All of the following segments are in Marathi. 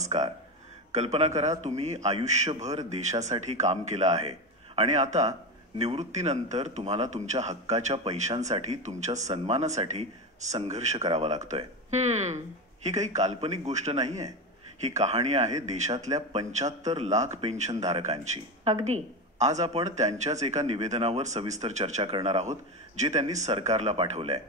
नमस्कार. कल्पना करा तुम्ही आयुष्यभर देशासाठी काम केलं आहे आणि आता निवृत्तीनंतर तुम्हाला तुमच्या हक्काच्या पैशांसाठी तुमच्या सन्मानासाठी संघर्ष करावा लागतोय. ही काही काल्पनिक गोष्ट नाहीये. ही कहाणी आहे देशातल्या 75 लाख पेन्शन धारकांची. अगदी. आज आपण त्यांच्याच एका निवेदनावर सविस्तर चर्चा करणार आहोत जे त्यांनी सरकारला पाठवलंय.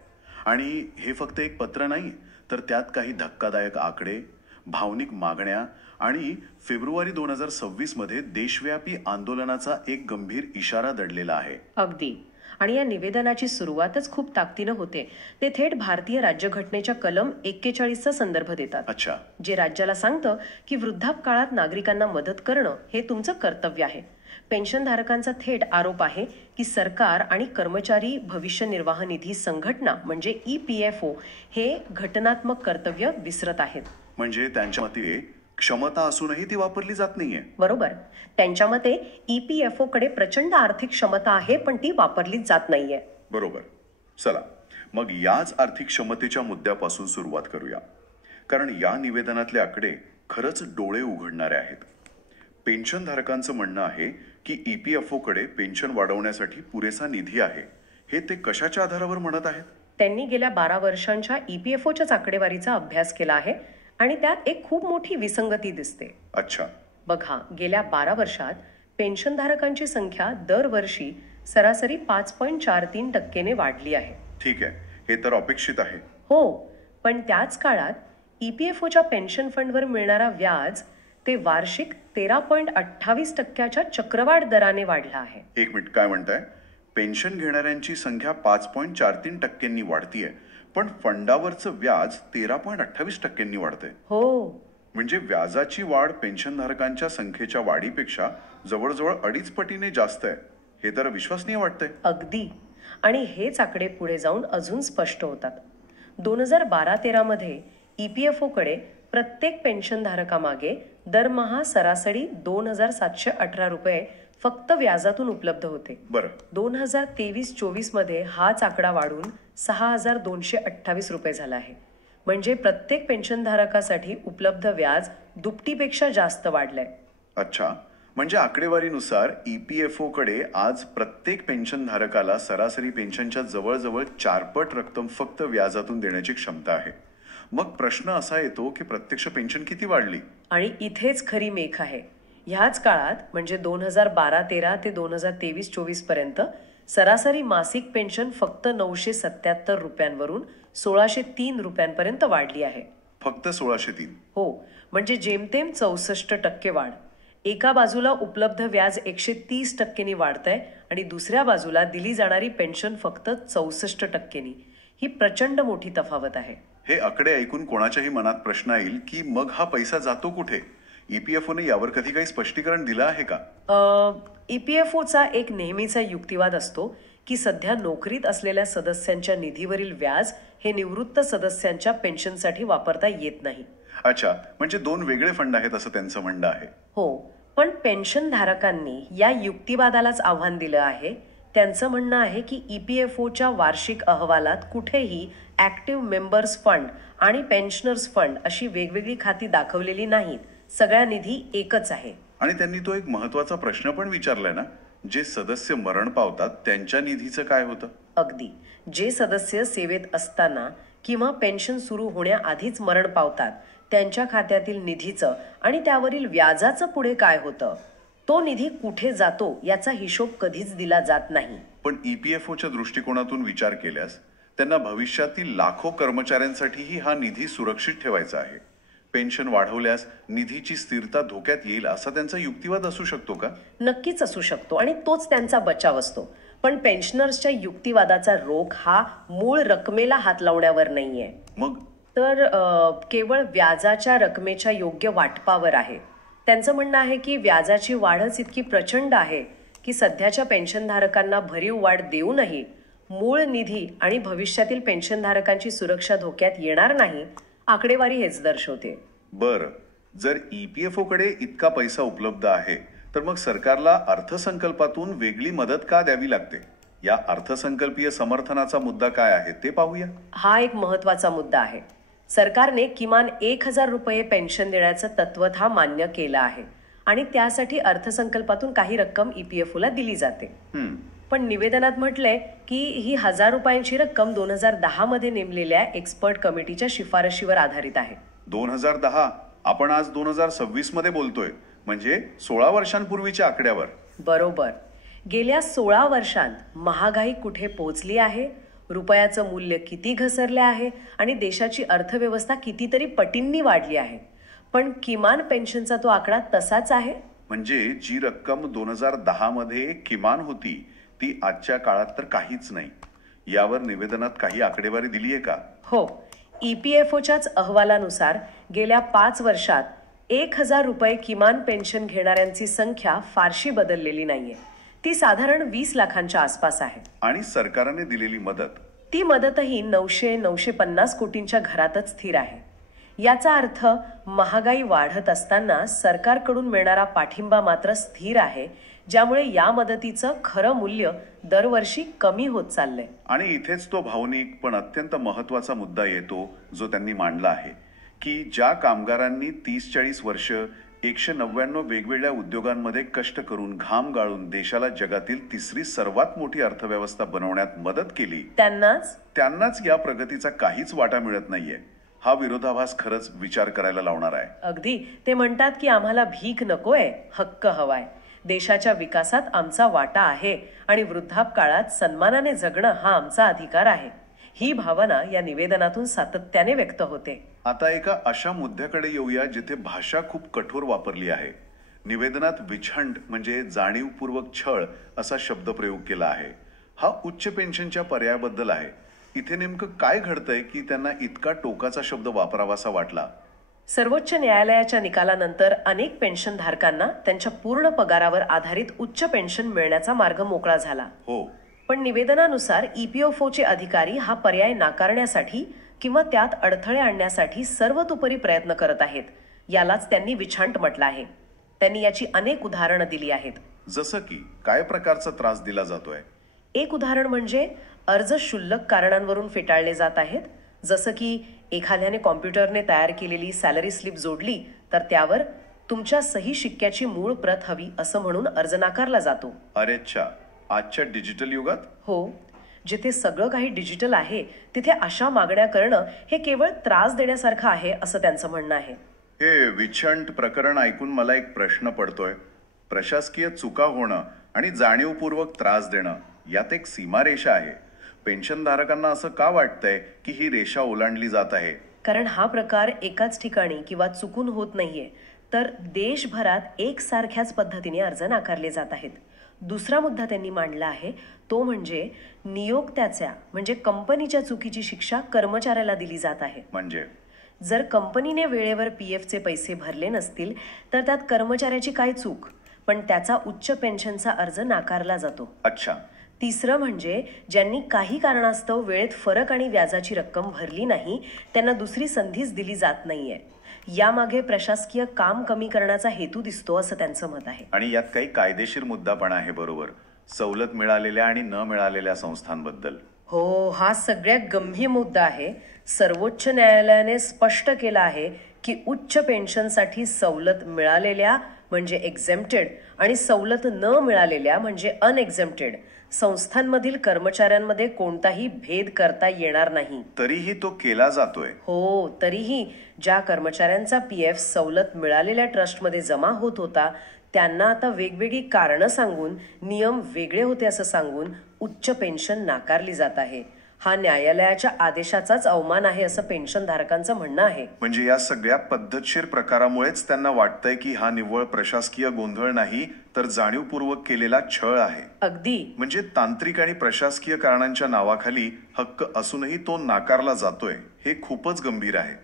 आणि हे फक्त एक पत्र नाही तर त्यात काही धक्कादायक आकडे, भावनिक मागण्या आणि फेब्रुवारी 2026 मध्ये देशव्यापी आंदोलनाचा एक गंभीर इशारा दडलेला आहे. अगदी. आणि या निवेदनाची सुरुवातच खूप ताकदीनं होते. ते थेट भारतीय राज्यघटनेच्या कलम 41चा संदर्भ देतात. अच्छा. जे राज्याला सांगतं की वृद्धापकाळात नागरिकांना मदत करणं हे तुमचं कर्तव्य आहे. पेन्शनधारकांचा थेट आरोप आहे की सरकार आणि कर्मचारी भविष्य निर्वाह निधी संघटना म्हणजे EPFO हे घटनात्मक कर्तव्य विसरत आहेत. म्हणजे त्यांच्या मते क्षमता असूनही ती वापरली जात नाहीये. बरोबर. त्यांच्या मते EPFO कडे प्रचंड आर्थिक क्षमता आहे पण ती वापरलीच जात नाहीये. बरोबर. चला मग याच आर्थिक क्षमतेच्या मुद्द्यापासून सुरुवात करूया. कारण या निवेदनातले आकडे खरंच डोळे उघडणारे आहेत. पेन्शनधारकांचं म्हणणं आहे की EPFO कडे पेन्शन वाढवण्यासाठी पुरेसा निधी आहे. हे ते कशाच्या आधारावर म्हणत आहेत? त्यांनी गेल्या 12 वर्षांच्या EPFOच्या आकडेवारीचा अभ्यास केला आहे आणि त्यात एक खूप मोठी विसंगती दिसते. अच्छा. बघा, गेल्या 12 वर्षात पेन्शनधारकांची संख्या दरवर्षी सरासरी 5.43% वाढली आहे. ठीक आहे, हे तर अपेक्षित आहे. हो, पण त्याच काळात EPFOच्या पेन्शन फंडवर मिळणारा व्याज ते वार्षिक 13.28% चक्रवाढ दराने वाढला आहे. एक मिनिट, काय म्हणताय? पेन्शन घेणाऱ्यांची संख्या 5.43% वाढतीये पण फंडावरचं व्याज 13.28% वाढतंय. हो. म्हणजे व्याजाची वाढ पेन्शनधारकांच्या संख्येच्या वाढीपेक्षा जवळजवळ 2.5 पटीने जास्त आहे. हे तर विश्वसनीय वाटतंय. अगदी. आणि हेच आकडे पुढे जाऊन अजून स्पष्ट होतात. 2012-13 मध्ये EPFO कडे प्रत्येक पेन्शनधारकामागे दरमहा सरासरी 2,718 रुपये फक्त व्याजातून उपलब्ध होते. बरं. 2023-24 मध्ये हाच आकडा वाढून 6,228 रुपये झाला आहे. म्हणजे प्रत्येक पेन्शनधारकासाठी उपलब्ध व्याज दुपटीपेक्षा जास्त वाढलंय. अच्छा. म्हणजे आकडेवारीनुसार EPFO कडे आज प्रत्येक पेन्शनधारकाला सरासरी पेन्शनच्या जवळजवळ 4 पट रक्कम फक्त व्याजातून देण्याची क्षमता आहे. मग प्रश्न असा येतो की प्रत्यक्ष पेन्शन किती वाढली? आणि इथेच खरी मेख आहे. ह्याच काळात म्हणजे 2012-13 ते 2023-24 पर्यंत सरासरी मासिक पेन्शन फक्त 977 रुपयांवरून 1,603 रुपयांपर्यंत वाढली आहे. फक्त 1,603? हो. म्हणजे जेमतेम 64% वाढ. एका बाजूला उपलब्ध व्याज 130%नी वाढतंय आणि दुसऱ्या बाजूला दिली जाणारी पेन्शन फक्त 64%नी. ही प्रचंड मोठी तफावत आहे. हे आकडे ऐकून कोणाच्याही मनात प्रश्न येईल की मग हा पैसा जातो कुठे? EPFOने यावर कधी काही स्पष्टीकरण दिलं आहे का? EPFOचा एक नेहमीचा युक्तिवाद असतो की सध्या नोकरीत असलेल्या सदस्यांच्या निधीवरील व्याज हे निवृत्त सदस्यांच्या पेन्शनसाठी वापरता येत नाही. अच्छा. म्हणजे 2 वेगळे फंड आहेत असं त्यांचं म्हणणं आहे. हो. पण पेन्शनधारकांनी या युक्तिवादालाच आव्हान दिलं आहे. त्यांचं म्हणणं आहे की EPFOच्या वार्षिक अहवालात कुठेही ऍक्टिव्ह मेंबर्स फंड आणि पेन्शनर्स फंड अशी वेगवेगळी खाती दाखवलेली नाहीत. सगळ्या निधी एकच आहे. आणि त्यांनी तो एक महत्वाचा प्रश्न पण विचारलाय ना, जे सदस्य मरण पावतात त्यांच्या निधीचं काय होतं? अगदी. जे सदस्य सेवेत असताना किंवा पेन्शन सुरू होण्याआधीच मरण पावतात त्यांच्या खात्यातील निधीचं आणि त्यावरील व्याजाचं पुढे काय होतं, तो निधी कुठे जातो याचा हिशोब कधीच दिला जात नाही. पण EPFOच्या दृष्टिकोनातून विचार केल्यास त्यांना भविष्यातील लाखो कर्मचाऱ्यांसाठीही हा निधी सुरक्षित ठेवायचा आहे. पेन्शन वाढवल्यास निधीची स्थिरता धोक्यात येईल असा त्यांचा युक्तिवाद असू शकतो का? नक्कीच असू शकतो आणि तोच त्यांचा बचाव असतो. पण पेन्शनर्सच्या युक्तिवादाचा रोख हा मूळ रकमेला हात लावण्यावर नाहीये. मग तर केवळ व्याजाच्या रकमेच्या योग्य वाटपावर आहे. त्यांचं म्हणणं आहे की व्याजाची वाढच इतकी प्रचंड आहे की सध्याच्या पेन्शनधारकांना भरीव वाढ देऊनही मूळ निधी आणि भविष्यातील पेन्शनधारकांची सुरक्षा धोक्यात येणार नाही. आकडेवारी हेच दर्शवते. बरं. जर EPFO कडे इतका पैसा उपलब्ध आहे तर मग सरकारला अर्थसंकल्पातून वेगळी मदत का द्यावी लागते? या अर्थसंकल्पीय समर्थनाचा मुद्दा काय आहे ते पाहूया. हा एक महत्वाचा मुद्दा आहे. सरकारने किमान 1,000 रुपये पेन्शन देण्याचं तत्वतः मान्य केलं आहे आणि त्यासाठी अर्थसंकल्पातून काही रक्कम EPFOला दिली जाते. पण निवेदनात म्हटलंय की ही 1,000 रुपयांची रक्कम 2010 मध्ये नेमलेल्या एक्सपर्ट कमिटीच्या शिफारशीवर आधारित आहे. 2010? आपण आज 2026 मध्ये बोलतोय, म्हणजे 16 वर्षांपूर्वीच्या आकड्यावर. बरोबर. गेल्या 16 वर्षांत महागाई कुठे पोहोचली आहे, रुपयाचं मूल्य किती घसरले आहे आणि देशाची अर्थव्यवस्था कितीतरी पटींनी वाढली आहे, पण किमान पेन्शनचा तो आकडा तसाच आहे. म्हणजे जी रक्कम 2010 मध्ये किमान होती ती आजच्या काळात तर काहीच नाही. यावर निवेदनात काही आकडेवारी दिलीये का? हो. EPFOच्याच अहवालानुसार गेल्या 5 वर्षात 1,000 रुपये किमान पेन्शन घेणाऱ्यांची संख्या फारशी बदललेली नाहीये. ती साधारण 20 लाखांच्या आसपास आहे. आणि सरकारने दिलेली मदत? ती मदतही 900-950 कोटींच्या घरातच स्थिर आहे. याचा अर्थ महागाई वाढत असताना सरकारकडून मिळणारा पाठिंबा मात्र स्थिर आहे, ज्यामुळे या मदतीचं खरं मूल्य दरवर्षी कमी होत चाललंय. आणि इथेच तो भावनिक पण अत्यंत महत्वाचा मुद्दा येतो जो त्यांनी मांडला आहे की ज्या कामगारांनी 30-40 वर्ष 199 वेगवेगळ्या उद्योगांमध्ये कष्ट करून घाम गाळून देशाला जगातील 3री सर्वात मोठी अर्थव्यवस्था बनवण्यात मदत केली, त्यांनाच या प्रगतीचा काहीच वाटा मिळत नाहीये. हा विरोधाभास खरंच विचार करायला लावणार आहे. अगदी. ते म्हणतात की आम्हाला भीक नकोय, हक्क हवाय. देशाच्या विकासात आमचा वाटा आहे आणि वृद्धापकाळात सन्मानाने जगणं हा आमचा अधिकार आहे. ही भावना या निवेदनातून सातत्याने व्यक्त होते. आता एका अशा मुद्द्याकडे येऊया जिथे भाषा खूप कठोर वापरली आहे. निवेदनात विछंड म्हणजे जाणीवपूर्वक छळ असा शब्दप्रयोग केला आहे. हा उच्च पेन्शनच्या पर्यायाबद्दल आहे. इथे नेमकं काय घडतंय की त्यांना इतका टोकाचा शब्द वापरावासा वाटला? सर्वोच्च न्यायालयाच्या निकालानंतर अनेक पेन्शनधारकांना त्यांच्या पूर्ण पगारावर आधारित उच्च पेन्शन मिळण्याचा मार्ग मोकळा झाला. हो. पण निवेदनानुसार EPFOचे अधिकारी हा पर्याय नाकारण्यासाठी किंवा त्यात अडथळे आणण्यासाठी सर्वतोपरी प्रयत्न करत आहेत. यालाच त्यांनी विछांट म्हटलं आहे. त्यांनी याची अनेक उदाहरणं दिली आहेत. जसं की काय प्रकारचा त्रास दिला जातोय? एक उदाहरण म्हणजे अर्ज क्षुल्लक कारणांवरून फेटाळले जात आहेत. जसं की एखाद्याने कॉम्प्युटरने तयार केलेली सॅलरी स्लिप जोडली तर त्यावर तुमच्या सही शिक्क्याची मूळ प्रत हवी असं म्हणून अर्ज नाकारला जातो. अरेच्छा, आजच्या डिजिटल युगात? हो. जिथे सगळं काही डिजिटल आहे तिथे अशा मागण्या करणं हे केवळ त्रास देण्यासारखं आहे असं त्यांचं म्हणणं आहे. हे विछंट प्रकरण ऐकून मला एक प्रश्न पडतोय. प्रशासकीय चुका होणं आणि जाणीवपूर्वक त्रास देणं यात एक सीमारेषा आहे. पेन्शनधारकांना असं का वाटतंय की ही रेषा ओलांडली जात आहे? कारण हा प्रकार एकाच ठिकाणी किंवा चुकून होत नाहीये, तर देशभरात एकसारख्याच पद्धतीने अर्ज नाकारले जात आहेत. दुसरा मुद्दा त्यांनी मांडला आहे तो म्हणजे नियोक्त्याच्या म्हणजे कंपनीच्या चुकीची शिक्षा कर्मचाऱ्याला दिली जात आहे. म्हणजे जर कंपनीने वेळेवर PFचे पैसे भरले नसतील तर त्यात कर्मचाऱ्याची काय चूक, पण त्याचा उच्च पेन्शनचा अर्ज नाकारला जातो. अच्छा. तिसरं म्हणजे ज्यांनी काही कारणास्तव वेळेत फरक आणि व्याजाची रक्कम भरली नाही त्यांना दुसरी संधीच दिली जात नाहीये. यामागे प्रशासकीय काम कमी करण्याचा हेतू दिसतो असं त्यांचं मत आहे. आणि यात काही कायदेशीर मुद्दा पण आहे. बरोबर. सवलत मिळालेल्या आणि न मिळालेल्या संस्थांबद्दल. हो, हा सगळ्यात गंभीर मुद्दा आहे. सर्वोच्च न्यायालयाने स्पष्ट केलं आहे की उच्च पेन्शनसाठी सवलत मिळालेल्या म्हणजे एक्झेम्प्टेड आणि सवलत न मिळालेल्या म्हणजे अनएक्झेम्प्टेड संस्थांमधील कर्मचाऱ्यांमध्ये कोणताही भेद करता येणार नाही. तरीही तो केला जातोय. हो. तरीही ज्या कर्मचाऱ्यांचा PF सवलत मिळालेल्या ट्रस्टमध्ये जमा होत होता त्यांना आता वेगवेगळी कारणं सांगून नियम वेगळे होते असं सांगून उच्च पेन्शन नाकारली जात आहे. हा न्यायालयाच्या आदेशाचाच अवमान आहे असं पेन्शनधारकांचं म्हणणं आहे. म्हणजे या सगळ्या पद्धतशीर प्रकारामुळेच त्यांना वाटतंय की हा निव्वळ प्रशासकीय गोंधळ नाही तर जाणीवपूर्वक केलेला छळ आहे. अगदी. म्हणजे तांत्रिक आणि प्रशासकीय कारणांच्या नावाखाली हक्क असूनही तो नाकारला जातोय. हे खूपच गंभीर आहे.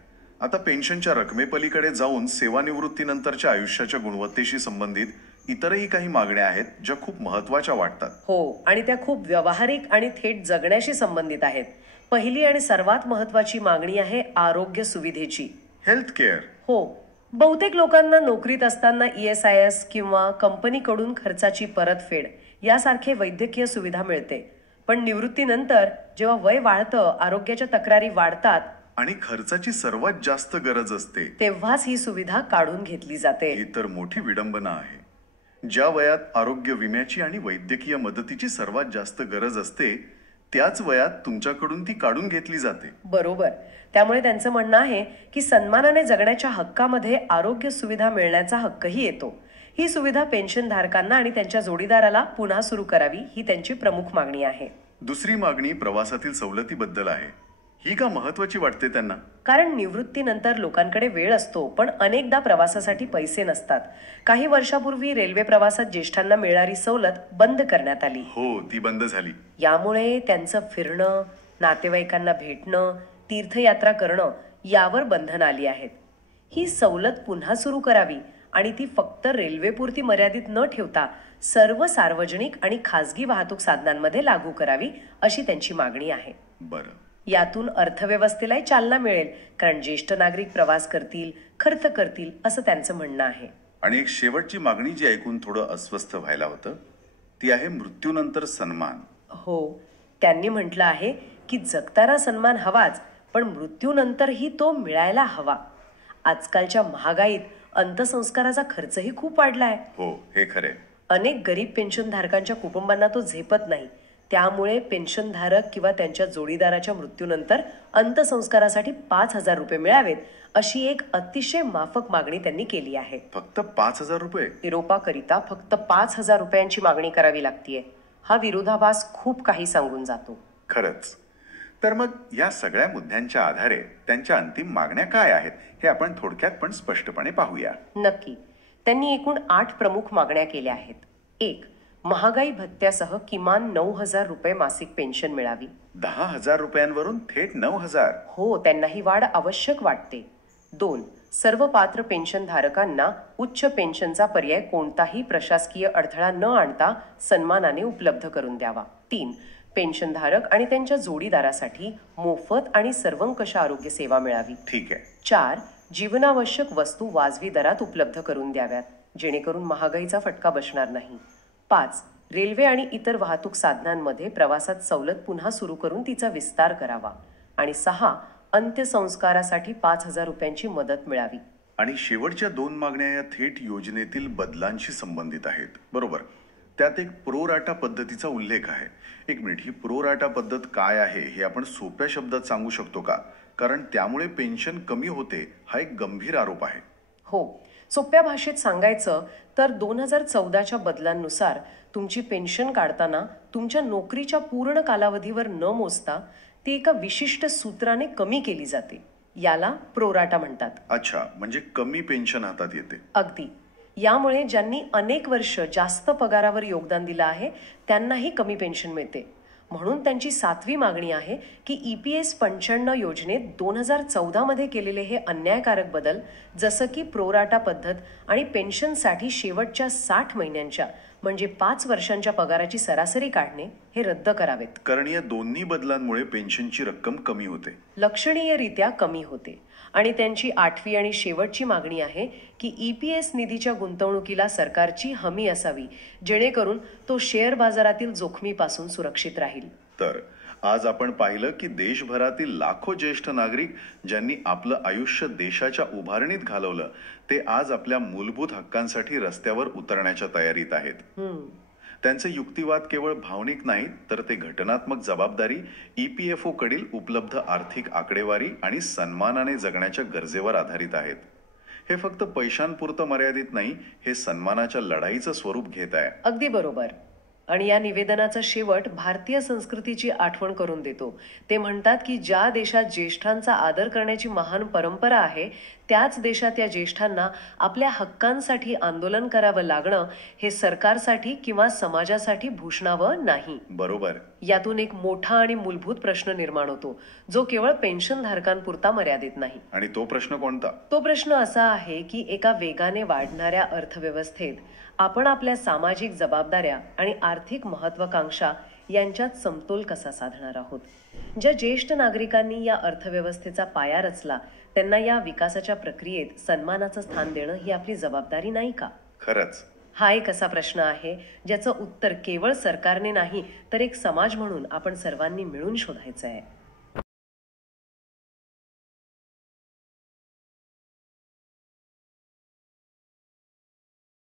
आता पेन्शनच्या रकमेपलीकडे जाऊन सेवानिवृत्तीनंतरच्या आयुष्याच्या गुणवत्तेशी संबंधित इतरही काही मागण्या आहेत ज्या खूप महत्वाच्या वाटतात. हो. आणि त्या खूप व्यावहारिक आणि थेट जगण्याशी संबंधित आहेत. पहिली आणि सर्वात महत्वाची मागणी आहे आरोग्य सुविधेची. Health care. हो. बहुतेक लोकांना नोकरीत असताना ESIS किंवा कंपनीकडून खर्चाची परतफेड यासारखे वैद्यकीय सुविधा मिळते. पण निवृत्तीनंतर जेव्हा वय वाढतं, आरोग्याच्या तक्रारी वाढतात आणि खर्चाची सर्वात जास्त गरज असते तेव्हाच ही सुविधा काढून घेतली जाते. ही तर मोठी विडंबना आहे. ज्या वयात आरोग्य विम्याची आणि वैद्यकीय मदतीची सर्वात जास्त गरज असते त्याच वयात तुमच्याकडून ती काढून घेतली जाते. बरोबर. त्यामुळे त्यांचं म्हणणं आहे की सन्मानाने जगण्याच्या हक्कामध्ये आरोग्य सुविधा मिळण्याचा हक्कही येतो. ही सुविधा पेन्शनधारकांना आणि त्यांच्या जोडीदाराला पुन्हा सुरू करावी ही त्यांची प्रमुख मागणी आहे. दुसरी मागणी प्रवासातील सवलतीबद्दल आहे. ही का महत्वाची वाटते त्यांना? कारण निवृत्तीनंतर लोकांकडे वेळ असतो पण अनेकदा प्रवासासाठी पैसे नसतात. काही वर्षापूर्वी रेल्वे प्रवासात ज्येष्ठांना मिळणारी सवलत बंद करण्यात आली. हो, ती बंद झाली. यामुळे त्यांचं फिरणं, नातेवाईकांना भेटणं, तीर्थयात्रा करणं यावर बंधन आली आहेत. ही सवलत पुन्हा सुरू करावी आणि ती फक्त रेल्वेपुरती मर्यादित न ठेवता सर्व सार्वजनिक आणि खासगी वाहतूक साधनांमध्ये लागू करावी अशी त्यांची मागणी आहे. बरं. यातून अर्थव्यवस्थेलाही चालना मिळेल कारण ज्येष्ठ नागरिक प्रवास करतील, खर्च करतील असं त्यांचं म्हणणं आहे. आणि एक शेवटची मागणी जी ऐकून थोडं अस्वस्थ व्हायला होतं ती आहे मृत्यूनंतर सन्मान. हो, त्यांनी म्हटलं आहे की जगताना सन्मान हवाच पण मृत्यूनंतरही तो मिळायला हवा. आजकालच्या महागाईत अंत्यसंस्काराचा खर्चही खूप वाढलाय. हो, हे खरे. अनेक गरीब पेन्शनधारकांच्या कुटुंबांना तो झेपत नाही. त्यामुळे पेन्शनधारक किंवा त्यांच्या जोडीदाराच्या मृत्यूनंतर अंत्यसंस्कारासाठी 5,000 रुपये मिळावेत अशी एक अतिशय माफक मागणी त्यांनी केली आहे. फक्त 5,000 रुपये? निरोपाकरिता फक्त 5,000 रुपयांची मागणी करावी लागतीये. हा विरोधाभास खूप काही सांगून जातो. खरंच. तर मग या सगळ्या मुद्द्यांच्या आधारे त्यांच्या अंतिम मागण्या काय आहेत हे आपण थोडक्यात पण स्पष्टपणे पाहूया. नक्की. त्यांनी एकूण 8 प्रमुख मागण्या केल्या आहेत. 1. महागाई भत्त्यासह किमान 9,000 रुपये मासिक पेन्शन मिळावी. 10,000 रुपयांवरून थेट 9,000? हो, त्यांना ही वाढ आवश्यक वाटते. 2. सर्व पात्र पेन्शनधारकांना उच्च पेन्शनचा पर्याय कोणताही प्रशासकीय अडथळा न आणता सन्मानाने उपलब्ध करून द्यावा. 3. पेन्शनधारक आणि त्यांच्या जोडीदारासाठी मोफत आणि सर्वंकष आरोग्य सेवा मिळावी. ठीक आहे. 4. जीवनावश्यक वस्तू वाजवी दरात उपलब्ध करून द्याव्यात जेणेकरून महागाईचा फटका बसणार नाही. 5. रेल्वे आणि इतर वाहतूक साधनांमध्ये प्रवासात सवलत पुन्हा सुरू करून तिचा विस्तार करावा. आणि 6. अंत्यसंस्कारासाठी 5,000 रुपयांची मदत मिळावी. आणि शेवटच्या 2 मागण्या या थेट योजनेतील बदलांशी संबंधित आहेत. बरोबर. त्यात एक प्रोराटा पद्धतीचा उल्लेख आहे. एक मिनिट, ही प्रोराटा पद्धत काय आहे हे आपण सोप्या शब्दात सांगू शकतो का? कारण त्यामुळे पेन्शन कमी होते हा एक गंभीर आरोप आहे. हो, सोप्या भाषेत सांगायचं तर 2014च्या बदलांनुसार तुमची पेन्शन काढताना तुमच्या नोकरीच्या पूर्ण कालावधीवर न मोजता ती एका विशिष्ट सूत्राने कमी केली जाते. याला प्रोराटा म्हणतात. अच्छा, म्हणजे कमी पेन्शन हातात येते. अगदी. यामुळे ज्यांनी अनेक वर्ष जास्त पगारावर योगदान दिलं आहे त्यांनाही कमी पेन्शन मिळते. म्हणून त्यांची 7वी मागणी आहे की EPS 95 योजनेत 2014 मध्ये केलेले हे अन्यायकारक बदल जसं की प्रोराटा पद्धत आणि पेन्शनसाठी शेवटच्या 60 महिन्यांच्या म्हणजे 5 वर्षांच्या पगाराची सरासरी काढणे हे रद्द करावेत. कारण या दोन्ही बदलांमुळे पेन्शनची रक्कम कमी होते, लक्षणीयरित्या कमी होते. आणि त्यांची 8वी आणि शेवटची मागणी आहे की EPS निधीच्या गुंतवणुकीला सरकारची हमी असावी जेणेकरून तो शेअर बाजारातील जोखमीपासून सुरक्षित राहील. तर आज आपण पाहिलं की देशभरातील लाखो ज्येष्ठ नागरिक ज्यांनी आपलं आयुष्य देशाच्या उभारणीत घालवलं ते आज आपल्या मूलभूत हक्कांसाठी रस्त्यावर उतरण्याच्या तयारीत आहेत. त्यांचे युक्तिवाद केवळ भावनिक नाहीत तर ते घटनात्मक जबाबदारी, EPFO कडील उपलब्ध आर्थिक आकडेवारी आणि सन्मानाने जगण्याच्या गरजेवर आधारित आहेत. हे फक्त पैशांपुरतं मर्यादित नाही, हे सन्मानाच्या लढाईचं स्वरूप घेत आहे. अगदी बरोबर. आणि या निवेदनाचा शेवट भारतीय संस्कृतीची आठवण करून देतो. ते म्हणतात की ज्या देशात ज्येष्ठांचा आदर करण्याची महान परंपरा आहे त्याच देशात या ज्येष्ठांना आपल्या हक्कांसाठी आंदोलन करावं लागणं हे सरकारसाठी किंवा समाजासाठी भूषणावं नाही. बरोबर. यातून एक मोठा आणि मूलभूत प्रश्न निर्माण होतो जो केवळ पेन्शनधारकांपुरता मर्यादित नाही. आणि तो प्रश्न कोणता? तो प्रश्न असा आहे की एका वेगाने वाढणाऱ्या अर्थव्यवस्थेत आपण आपल्या सामाजिक जबाबदाऱ्या आणि आर्थिक महत्वाकांक्षा यांच्यात समतोल कसा साधणार आहोत. ज्या ज्येष्ठ नागरिकांनी या अर्थव्यवस्थेचा पाया रचला त्यांना या विकासाच्या प्रक्रियेत सन्मानाचं स्थान देणं ही आपली जबाबदारी नाही का? खरंच. हा एक असा प्रश्न आहे ज्याचं उत्तर केवळ सरकारने नाही तर एक समाज म्हणून आपण सर्वांनी मिळून शोधायचं आहे.